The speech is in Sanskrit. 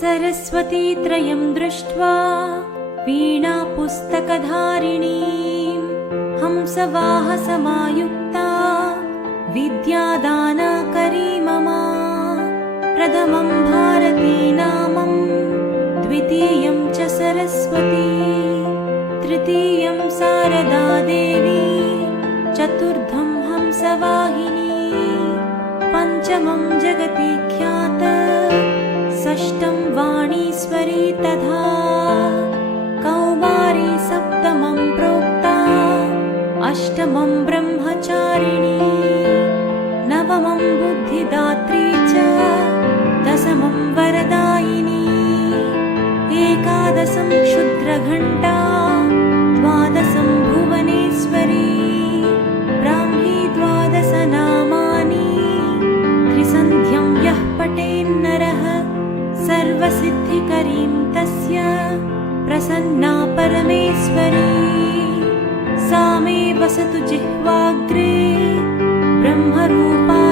सरस्वती त्रयं दृष्ट्वा वीणापुस्तकधारिणीं हंसवाहसमायुक्ता विद्यादानकरी मम। प्रथमं भारती नामं द्वितीयं च सरस्वती तृतीयं शारदा देवी चतुर्थं हंसवाहिनी पञ्चमं जगति ख्यात षष्ठं वाणीश्वरी तथा कौमारी सप्तमं प्रोक्ता अष्टमं ब्रह्मचारिणी नवमं बुद्धिदात्री च दशमं वरदायिनी एकादशं क्षुद्रघण्टा द्वादशं भुवनेश्वरी ब्राह्मी द्वादशनामानि त्रिसन्ध्यं यः पठेन्नरः सर्वसिद्धिकरीं तस्य प्रसन्ना परमेश्वरी सा मे वसतु जिह्वाग्रे ब्रह्मरूपा